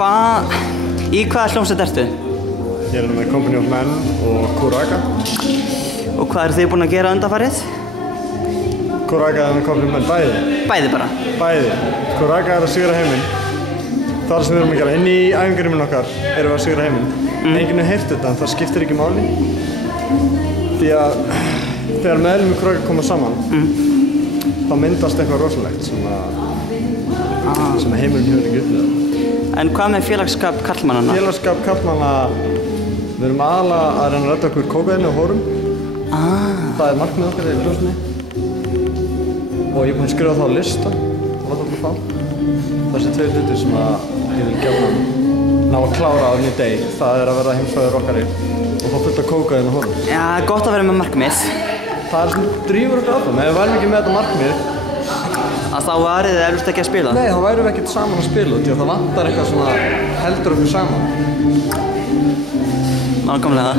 Í hvaða hljómsveit ertu? Ég með Company of Men og Kuraga. Og hvað eru þið búin að gera undanfarið? Kuraga með Company of Men, bæði. Bæði bara? Bæði. Kuraga að sigra heiminn. Það sem við erum að gera. Inn í æfingarýminu okkar erum við að sigra heiminn. Enginn hefur heyrt þetta, en það skiptir ekki máli. Því að þegar meðlumir Kuraga koma saman, þá myndast eitthvað rosalegt sem heimurinn hefur ekki upplifað. En hvað með félagsskap karlmannanna? Félagsskap karlmanna, við erum aðalega að reyna að redda okkur kókaíni og hórum. Það er markmið okkar í hljómsveitinni. Og ég er búinn að skrifa það á lista og láta okkur fá. Þessi tveir hlutir sem ég vil gjarnan ná að klára á einu degi, það er að verða heimsfræðir okkar og fá fullt af kókaíni og hórum. Já, gott að vera með markmið. Það er sem drífur okkur áfram. Ef við værum ekki með þetta markmið, þá værið þið eflaust ekki að spila? Nei, þá værum við ekkert saman að spila því að það vantar eitthvað sem heldur okkur saman. Nákvæmlega.